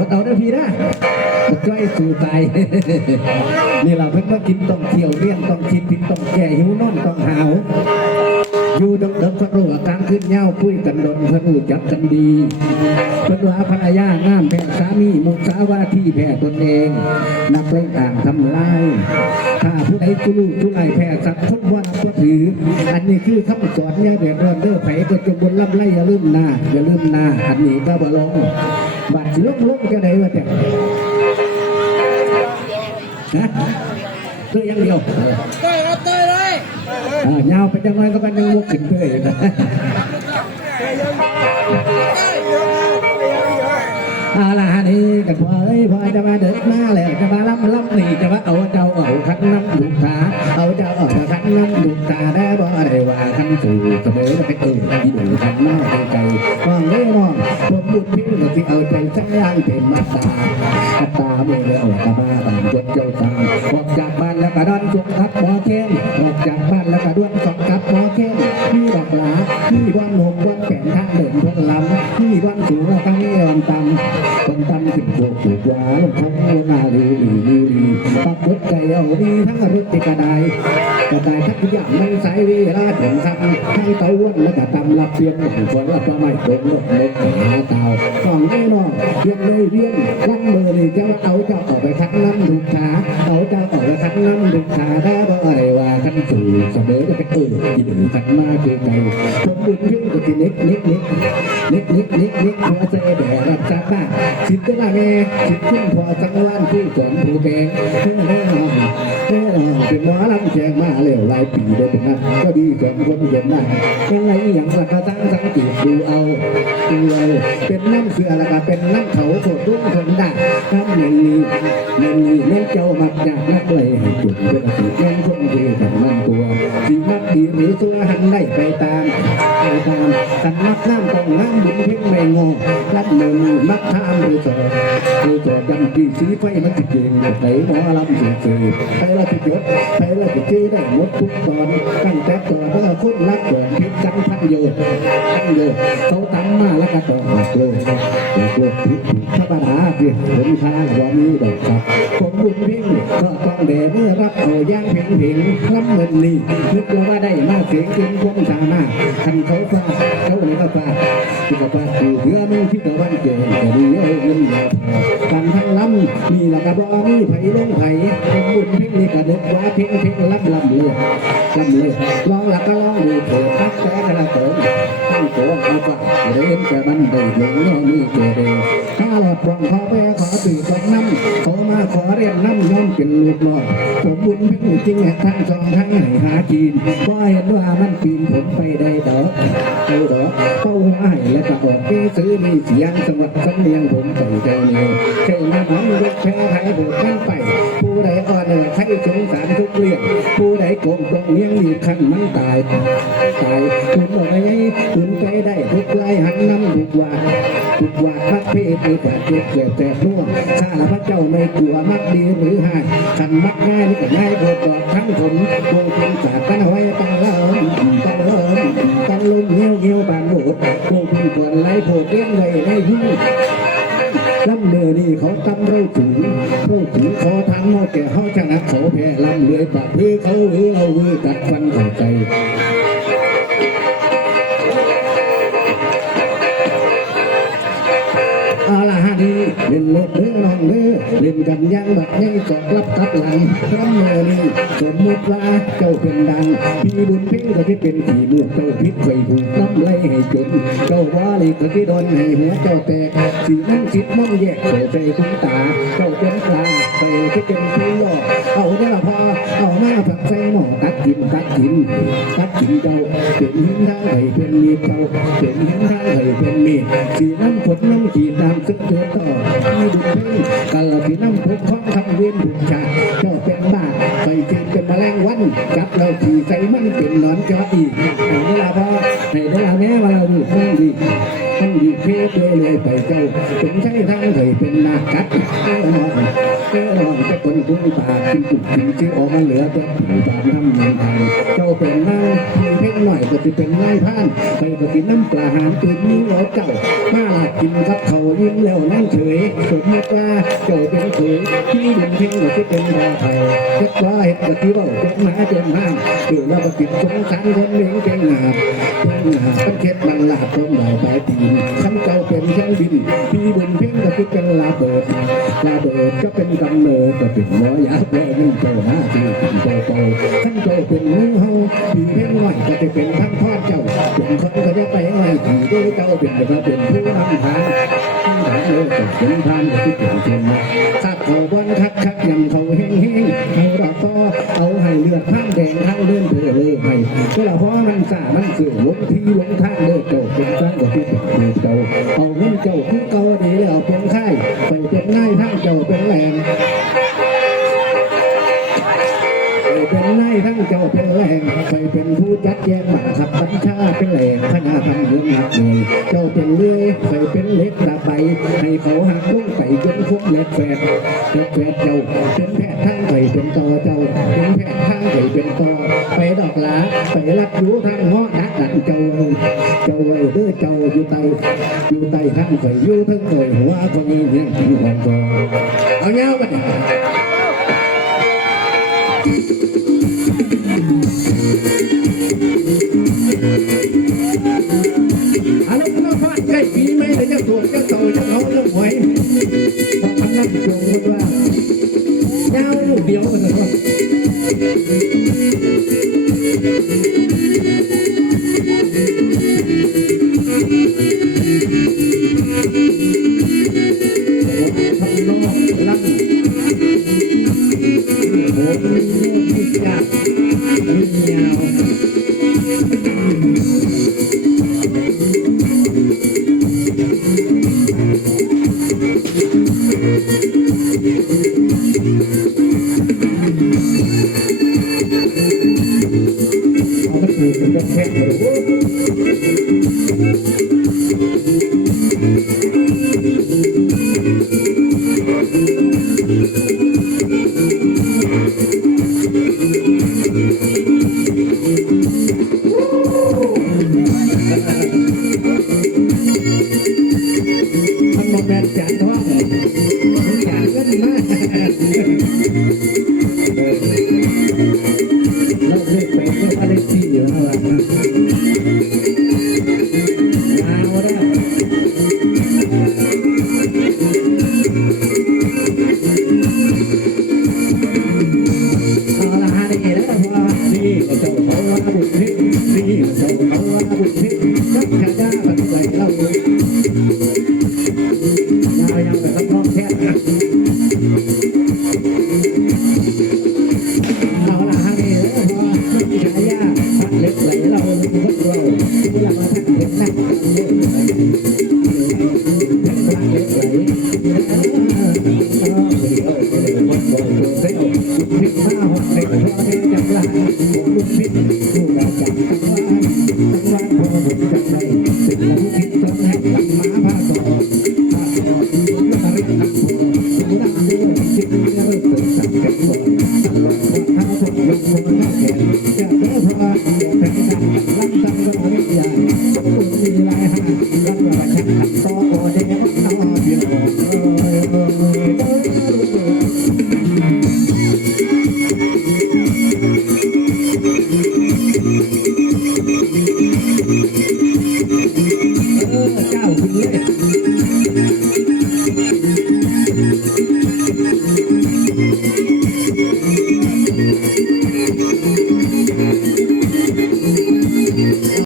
อดเอาได้พี่นะจ้อยสู่ตายนี่เราเพิ่งมากินต้องเที่ยวเรียนต้องคิดผิดต้องแก่หิวนอนต้องหาวอยู่ดงเดิมพระรู้อาการขึ้นเย้าคุยกันดนพระรู้จักกันดีพระว่าภรรยางามแพ้สามีมุสาวาที่แพ้ตนเอง นักเล่นต่างทำลายถ้าผู้ใดกุลูกุไลแพ้สักคนว่านับว่าถือ อันนี้คือคำสอนเนี่ยเดือดร้อนเด้อไผก็จงบนลำไล่อย่าลืมหน้าอย่าลืมหน้าอันนี้ก็บ่ลง บาดสิลงลงจะได้ว่าแต่นะตัวอย่างเดียวเต้ยครับเต้ยเลยอ่ายาวไปจังไรก็มันยังวกขึ้นเลยนะเอาล่ะนี่กันพอเอ้ยพอจะมาเดินหน้าแล้วจะมาล่ำล่ำนี่จะมาเอาเจ้าเอาขันน้ำดุขาเอาเจ้า สองทับหมอเค้นมีดอกหลามีวันหกวันแก่นทางเดินพลล้ำมีวันสูงและทั้งยอนต่ำคนต่ำ ขึ้นโบกถูกวาลงคงหน้าลีลีลีลีปักกดใจเอาดีทั้งรุติกระไดกระไดทักอย่างไม่ใส่เวลาถึงคำให้เต้าวนแล้วก็ตำรับเพียงหนึ่งคนรับประไม่ตรงลบลบหาเตาฟังได้น้องเพียงเลยเรียนวันเมื่อนี่เจ้าเอาเจ้าออกไปทักน้ำถูกขาเอาเจ้าออกไปทักน้ำถูกขาได้บ่อะไรว่าขันสู่เสมอจะไปเออกินขันมาเกไก่ผมบุญเพียงก็ที่เน็กเน็กเน็ก น็กเน็กน็กเน็กพอใจแด่รับจับบ้าสิทธิ์ละแม่สิทธิ์ขึ้นพอสังหวานผู้สอนผู้แกงเพื่อให้น้องเพื่อน้องเป็นหมอลำแจงมาเร็วหลายปีได้เป็นนักก็ดีสองคนเย็นได้ยังไงอย่างสักกระตั้งสังเกตดูเอาดูเอาเป็นน้ำเสือล้วก็เป็นน้ำเขาโคตรรุ่งคนด่าน้ำเนียนนี้เนียนนี้เนียนเจ้ามักจากนักเลยให้จุดเป็นสิเนียนคงดีแต่มันตัวสีมักดีหรือตัวหันได้ไปตามไปตามกันมักน้ำต้องน้ำบุญเพ่งไม่งอรับเนินมักท่ามหรือสอหรือสอจำปีสีไฟมันติดเก่งไหนหมอลำสิเสือไปละติดยศไปละติดจีได้หมดทุกตอนตั้งแต่ก่อนแล้วคนรักก่อนพิจันพันโยนพันโยเขาตั้งมาแล้วก็ต้องหักเลยหักเลยพิษธรรมดาเพียงผลทางว่ามีดอกครับผมบุญเพ่งก็ต้องแด่เมื่อรับเอาย่างเพ่งเพ่งรับเงินนี่นึกว่าได้มาเสียงเกินความสามารถคันเขาฟาเขาเลยก็ฟาที่ก็ฟาคือเพื่อไม่ที่ตะวันเก่งแต่ดีเอาเงินมากันทั้งลำมีละกระบอกนี่ไผ่ลงไผ่บุญเพ่งนี่ก็นึกว่าเพ่งเพ่งลำลำเลยลำเลยร้องละก็ร้องเลยเถิดพักแต่กระเถิดตั้งตัวเอาฝาเล่นแต่มันได้ลงน้อนี่เกิดเอง ข้าหลอดฟองขอแม่ขอตีตกน้ำขอมาขอเรียนน้ำย้อมเป็นลูกหลอดผมบุญเพ่งจริงแห่ทั้งสองทั้งให้หากินว่าเห็นว่ามันปีนผมไปได้ดอกเอาดอกเข้าหัวให้และก็ออกไปซื้อมีเสียงสวัสดิ์สำเนียงผมใส่ใจเนียวใช่มาผมยกแพ้ไทยโบดขั้นไป ผู้ใดอ่อนเออใครสงสารทุกเรื่องผู้ใดโกงตรงเลี้ยงมีคันมันตายตายคุณบอกไงคุณไปได้ทุกไล่หันน้ำทุกวาทุกวาพัก เพศไปแต่เจ็บเจ็บแต่น่วข้าพระเจ้าไม่กลัวมักดีหรือหายคันมักง่ายนี่ก็ง่ายโบดอกทั้งผมโบคุณศาสตร์กันเอาไว้ตั้งเล่าตั้งเล่าตั้งลมเงี้ยวเงี้ยวบานโบดโบคุณก่อนไล่โบดเลี้ยงไว้ในหิ้งลำเลือนี่เขาตำเราถึงเราถึงขอทางมอแก่เขาชนะเขาแพ้ลำเลือยปะเพื่อเขาหรือเราเพื่อกัดฟันเข้าใจ เล่นรถเรื่อน้องเรือเล่นกันยังแบบยังจอดรับทับหลังลำเลือนี่สมมติว่าเจ้าเป็นดังพี่บุญเพ่งก็ที่เป็นผีลูกเจ้าพิษไฟถูกน้ำไหลให้จนเจ้าว่าเลยก็ที่โดนให้หัวเจ้าแตกสีนั่งสิทธิ์มั่งแยกเสียใจคุณตาเจ้าเป็นปลาไปที่เป็นพี่ เอามาผักใส่หม้อตัดกินตัดกินตัดกินเจ้าเป็นหินทางไห้เป็นมีเจ้าเป็นหินทางไห้เป็นมีสีน้ำฝนน้ำขีดำซึกเดือดต่อมีดุจเพ่งกันละสีน้ำพุข้องทำเวียนบุญชาติเจ้าเป็นบ้าไปกินเป็นแมลงวันจับเราขี่ใส่มันเป็นหนอนจออีกเอาเนี่ยละพอให้ได้ละแม่ว่าเราอยู่ข้างดีท่านดีเพศเลยเลยไปเจ้าถึงใช้ทางเคยเป็นนากัด อนจะคนกุ้งปากกินกุกกินที่ออกมาเหลือแต่ผิวตามน้ำมันทางเจ้าเป็นนางมีเพชรงหน่อยก็จะเป็นไล่ท่านไปก็กินน้ำปลาหารตื่นนิ้วเอาเจ้ามาหลักกินครับเขายิ้มแล้วนั่งเฉยสมมติว่าเจ้าเป็นเขยที่ยินเพ่งก็จะเป็นดาไทยจ็บว่าเห็ดก็ที่ว่าจนมาจนห้างหรือว่าก็กินสงสารคนเลี้ยงเก่งหาบเพ่งหาบเป็นเข็ดมันหลาบต้มเหล่าปลายตีนขัน เจ้าเป็นเครื่องบินที่บนเพ่งก็จะเป็นลาเบิดลาเบิดก็เป็นกำเนิดก็เป็นหมอยาแก้ยิ่งเจ้าหน้าที่เป็นโตโตขันเจ้าเป็นมือเฮาที่เพ่งหน่อยก็จะเป็นทั้งทอดเจ้าเป็นคนก็จะไปไว้ที่ดูเจ้าเป็นก็เป็นผู้นำทางทางเลก็เป็นทางก็ที่เป็นเช่นสักเขาบอนคักคักยำเขาเฮงเฮงเขาดอกก็เอาให้เลือดข้างแดงข้างเลื่อนเธอเลยให้ก็เราเพราะมันสามันเสื่อมลงที่ลงทางเลยเจ้าเป็นสร้างก็ที่เป็นเจ้าเอาเงินเจ้าคือเก่าดีแล้วเป็นไข้ไปเป็นง่ายทั้งเจ้าเป็นแหลงเป็นนายทั้งเจ้าเป็นแหลงไปเป็นผู้จัดแยกหมักขับบัญชาเป็นแหลงคณะทำเรื่องหนักหน่วยเจ้าเป็นเลื่อยไปเป็นเล็กตาไปให้เขาหักลงไปจนคุกเล็กแฝดเล็กแฝดเจ้าเป็นแพทย์ทางไปเป็นตอเจ้าเป็นแพทย์ทางไปเป็นตอไปดอกหลาไปรับอยู่ทาง เจ้าไว้เด้อเจ้าอยู่ใต้อยู่ใต้ทางไ